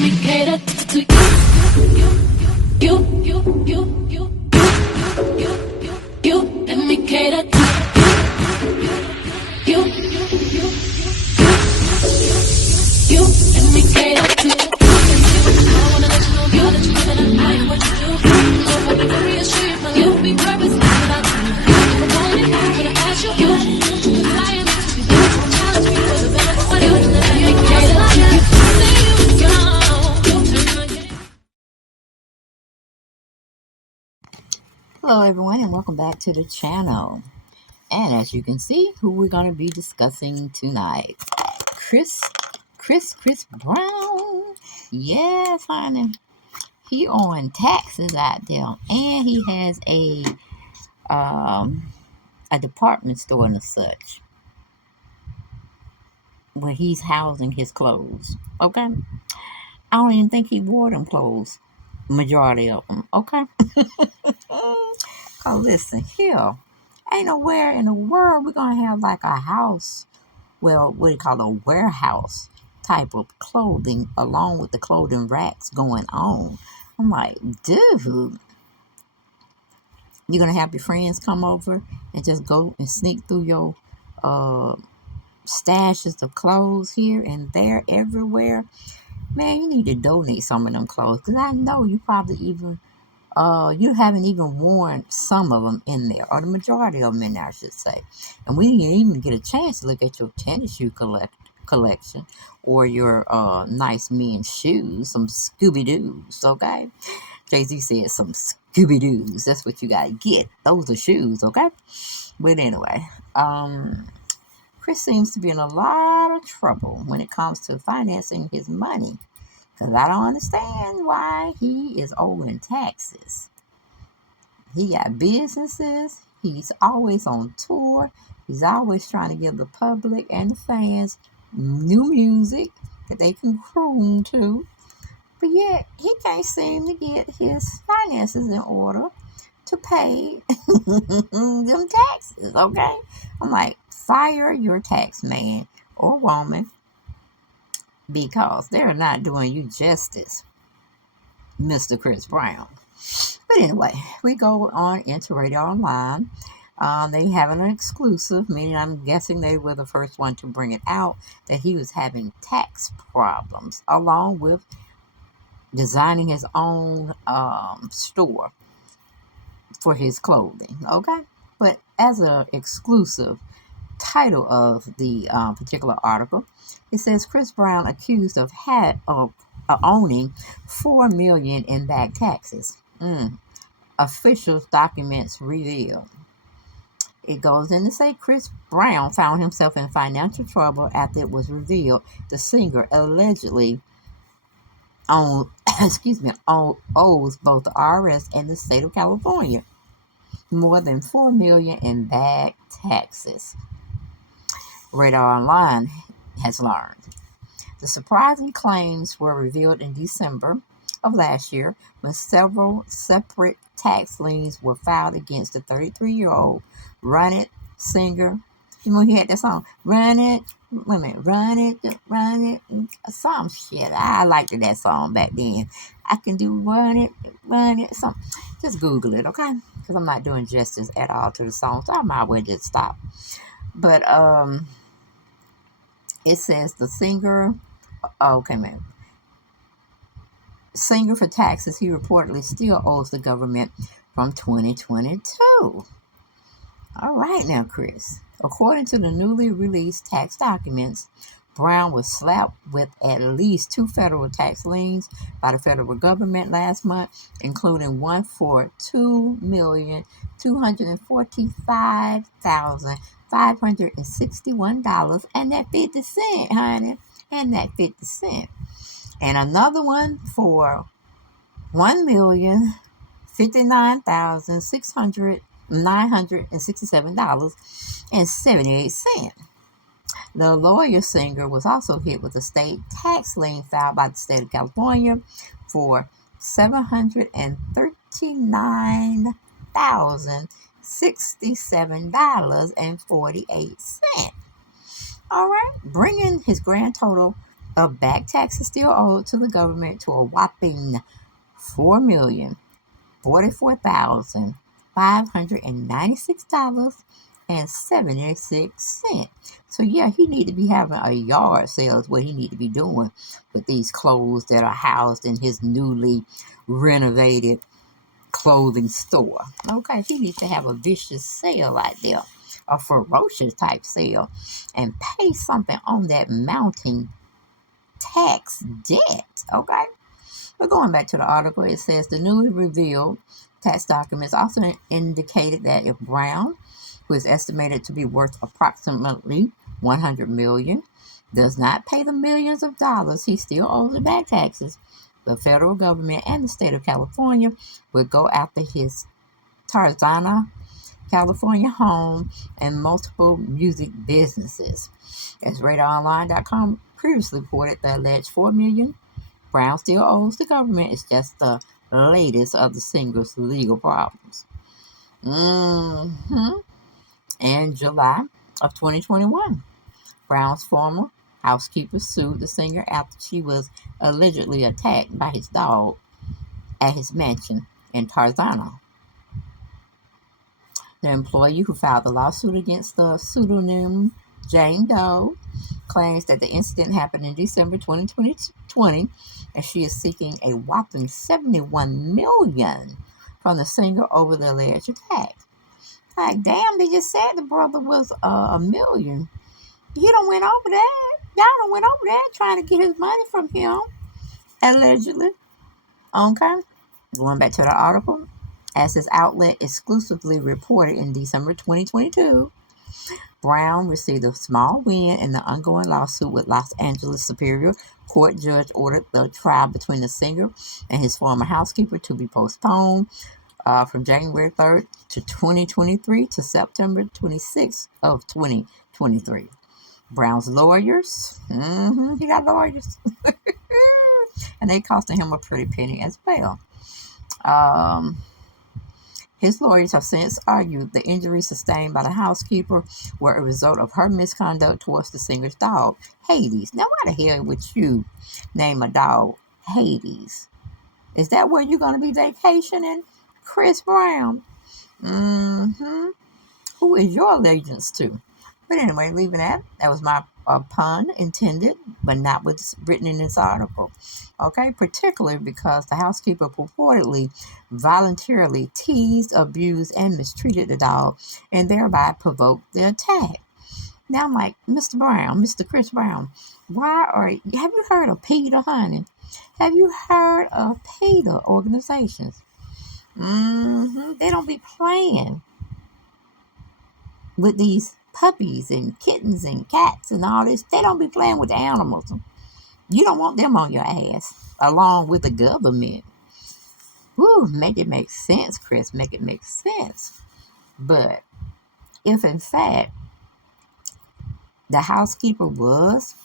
me cater to you. Let me cater to you. Let me cater to you. I wanna let you know, girl, that you know that I like what you do. So if I be very assured, my life will be purpose without you. If I want it, I'm gonna ask you. Cause I am to be there. Challenge me for the better for you. Let me cater to you. Hello everyone and welcome back to the channel. And as you can see, who we're going to be discussing tonight. ChrisBrown. Yes, honey. He on taxes out there. And he has a department store and such, where he's housing his clothes. Okay? I don't even think he wore them clothes. Majority of them. Okay? Oh, listen, here. Ain't nowhere in the world we're going to have like a house, well, what do you call it, a warehouse type of clothing along with the clothing racks going on. I'm like, dude, you're going to have your friends come over and just go and sneak through your stashes of clothes here and there, everywhere. Man, you need to donate some of them clothes because I know you probably even you haven't even worn some of them in there, or the majority of them in there, I should say. And we didn't even get a chance to look at your tennis shoe collection or your nice men's shoes, some Scooby-Doos, okay? Jay-Z said some Scooby-Doos. That's what you got to get. Those are shoes, okay? But anyway, Chris seems to be in a lot of trouble when it comes to financing his money. Because I don't understand why he is owing taxes. He got businesses. He's always on tour. He's always trying to give the public and the fans new music that they can croon to. But yet, he can't seem to get his finances in order to pay them taxes, okay? I'm like, fire your tax man or woman, because they're not doing you justice, Mr. Chris Brown. But anyway, we go on into Radio Online. They having an exclusive, meaning I'm guessing they were the first one to bring it out, that he was having tax problems, along with designing his own store for his clothing, okay? But as an exclusive title of the particular article, it says Chris Brown accused of owning $4 million in back taxes. Official documents reveal. It goes in to say Chris Brown found himself in financial trouble after it was revealed the singer allegedly owes both the IRS and the state of California more than $4 million in back taxes. Radar Online has learned. The surprising claims were revealed in December of last year when several separate tax liens were filed against the 33-year-old Run It singer. You know, he had that song, Run It, wait a minute, Run It, some shit. I liked that song back then. I can do Run It, something. Just Google it, okay? Because I'm not doing justice at all to the song, so I might as well just stop. But, it says the singer, singer for taxes he reportedly still owes the government from 2022. All right now, Chris. According to the newly released tax documents, Brown was slapped with at least 2 federal tax liens by the federal government last month, including one for $2,245,561 and that 50 cent, honey, and that 50 cent, and another one for $1,059,967.78. The lawyer singer was also hit with a state tax lien filed by the state of California for $739,067.48. All right, bringing his grand total of back taxes still owed to the government to a whopping $4,044,596.76. So yeah, he need to be having a yard sale is what he need to be doing with these clothes that are housed in his newly renovated clothing store. Okay, he needs to have a vicious sale out there, a ferocious type sale, and pay something on that mounting tax debt. Okay. But going back to the article, it says the newly revealed tax documents also indicated that if Brown, who is estimated to be worth approximately 100 million, does not pay the millions of dollars he still owes in back taxes, the federal government and the state of California would go after his Tarzana, California home and multiple music businesses. As RadarOnline.com previously reported, the alleged $4 million Brown still owes the government is just the latest of the singer's legal problems. In July of 2021, Brown's former housekeeper sued the singer after she was allegedly attacked by his dog at his mansion in Tarzana. The employee who filed the lawsuit against the pseudonym Jane Doe claims that the incident happened in December 2020, and she is seeking a whopping $71 million from the singer over the alleged attack. Like, damn, they just said the brother was $1 million. He done went over that. Y'all done went over that trying to get his money from him, allegedly. Okay. Going back to the article, as his outlet exclusively reported in December 2022, Brown received a small win in the ongoing lawsuit with Los Angeles Superior Court judge ordered the trial between the singer and his former housekeeper to be postponed from January 3rd to 2023 to September 26th of 2023. Brown's lawyers, he got lawyers, and they costing him a pretty penny as well. His lawyers have since argued the injuries sustained by the housekeeper were a result of her misconduct towards the singer's dog, Hades. Now, why the hell would you name a dog Hades? Is that where you're going to be vacationing, Chris Brown? Who is your allegiance to? But anyway, leaving that was my pun intended, but not what's written in this article. Okay, particularly because the housekeeper purportedly voluntarily teased, abused, and mistreated the dog, and thereby provoked the attack. Now I'm like, Mr. Brown, Mr. Chris Brown, have you heard of PETA, honey? Have you heard of PETA organizations? They don't be playing with these puppies and kittens and cats and all this. They don't be playing with the animals. You don't want them on your ass, along with the government. Woo, make it make sense, Chris. Make it make sense. But if in fact the housekeeper was,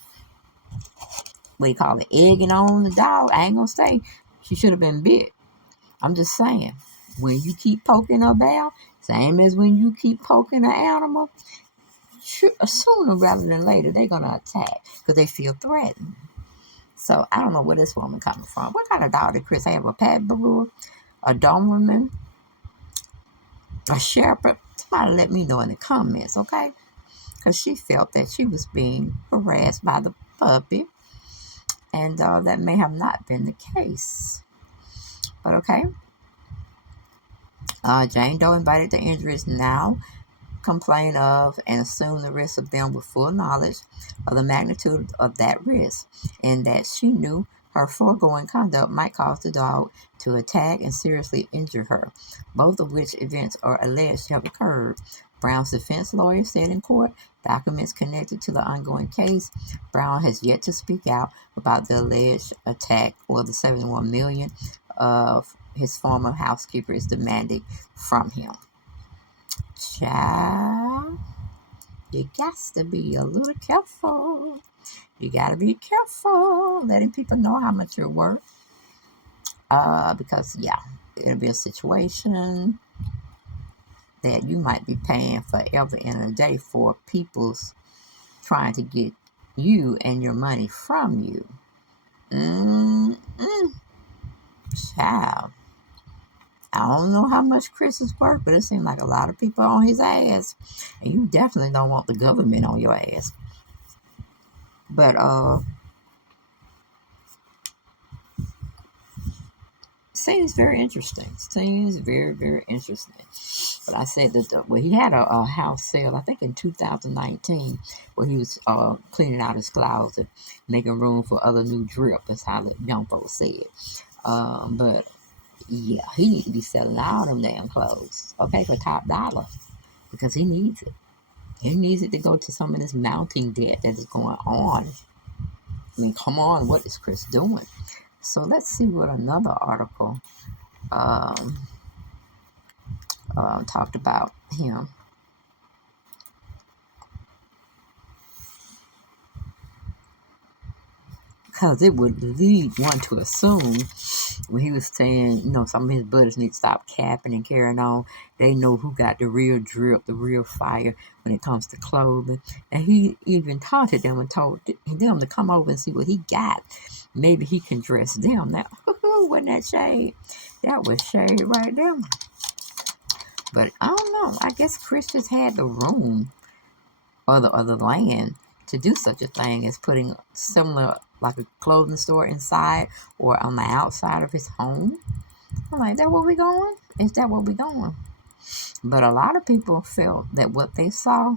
egging on the dog, I ain't gonna say she should have been bit. I'm just saying, when you keep poking a bear, same as when you keep poking an animal, sooner rather than later, they're going to attack because they feel threatened. So I don't know where this woman coming from. What kind of dog did Chris have? A pet bulldog? A Doberman? A Shepherd? Somebody let me know in the comments, okay? Because she felt that she was being harassed by the puppy. And that may have not been the case. But okay. Jane Doe invited the injuries now complain of and assume the risk of them with full knowledge of the magnitude of that risk, and that she knew her foregoing conduct might cause the dog to attack and seriously injure her, both of which events are alleged to have occurred. Brown's defense lawyer said in court, documents connected to the ongoing case. Brown has yet to speak out about the alleged attack or the $71 million of his former housekeeper is demanding from him. Child, you got to be a little careful. You got to be careful letting people know how much you're worth. Because, it'll be a situation that you might be paying forever and a day for people's trying to get you and your money from you. Mm-mm. Child. I don't know how much Chris is worth, but it seems like a lot of people on his ass. And you definitely don't want the government on your ass. But seems very interesting. Seems very, very interesting. But I said that he had a house sale, I think in 2019, where he was cleaning out his closet, making room for other new drip. That's how the young folks said. But yeah, he need to be selling all them damn clothes, okay, for top dollar, because he needs it. He needs it to go to some of this mounting debt that is going on. I mean, come on, what is Chris doing? So let's see what another article um, talked about him. Because it would lead one to assume when he was saying, some of his buddies need to stop capping and carrying on. They know who got the real drip, the real fire when it comes to clothing. And he even taunted them and told them to come over and see what he got. Maybe he can dress them. Now, wasn't that shade? That was shade right there. But I don't know. I guess Chris just had the room or the land to do such a thing as putting similar, like a clothing store inside or on the outside of his home. I'm like, that where we going? Is that where we going? But a lot of people felt that what they saw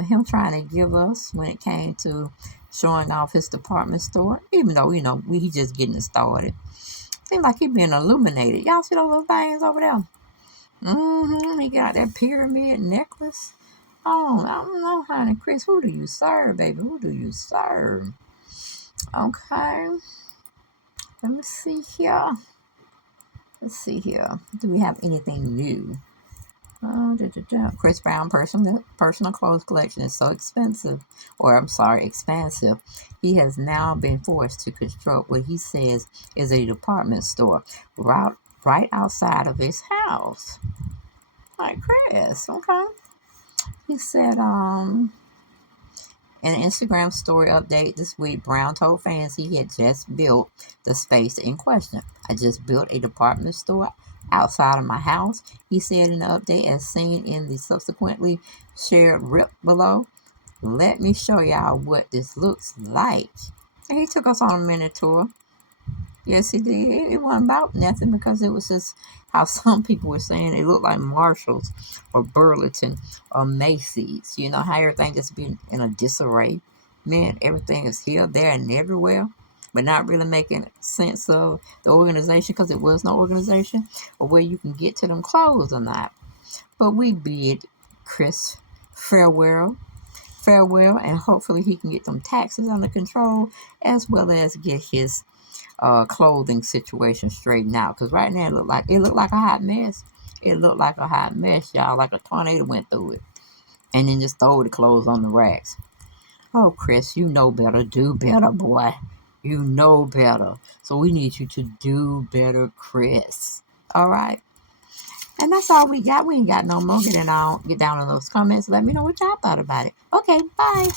him trying to give us when it came to showing off his department store, even though, he just getting started. Seems like he being illuminated. Y'all see those little things over there? He got that pyramid necklace. Oh, I don't know, honey. Chris, who do you serve, baby? Who do you serve? Okay. Let me see here. Let's see here. Do we have anything new? ChrisBrown personal clothes collection is so expensive, expansive. He has now been forced to construct what he says is a department store right outside of his house. Like Chris, okay. He said, in an Instagram story update this week, Brown told fans he had just built the space in question. I just built a department store outside of my house, he said in the update, as seen in the subsequently shared rip below. Let me show y'all what this looks like. And he took us on a mini tour. Yes, he did. It wasn't about nothing because it was just how some people were saying it looked like Marshall's or Burlington or Macy's. You know, how everything just been in a disarray. Man, everything is here, there, and everywhere, but not really making sense of the organization because it was no organization or where you can get to them clothes or not. But we bid Chris farewell, and hopefully he can get them taxes under control as well as get his clothing situation straightened out. Because right now it looked like a hot mess. It looked like a hot mess, y'all. Like a tornado went through it, and then just throw the clothes on the racks. Oh, Chris, you know better. Do better, boy. You know better. So we need you to do better, Chris. All right. And that's all we got. We ain't got no more. Get down in those comments. Let me know what y'all thought about it. Okay, bye.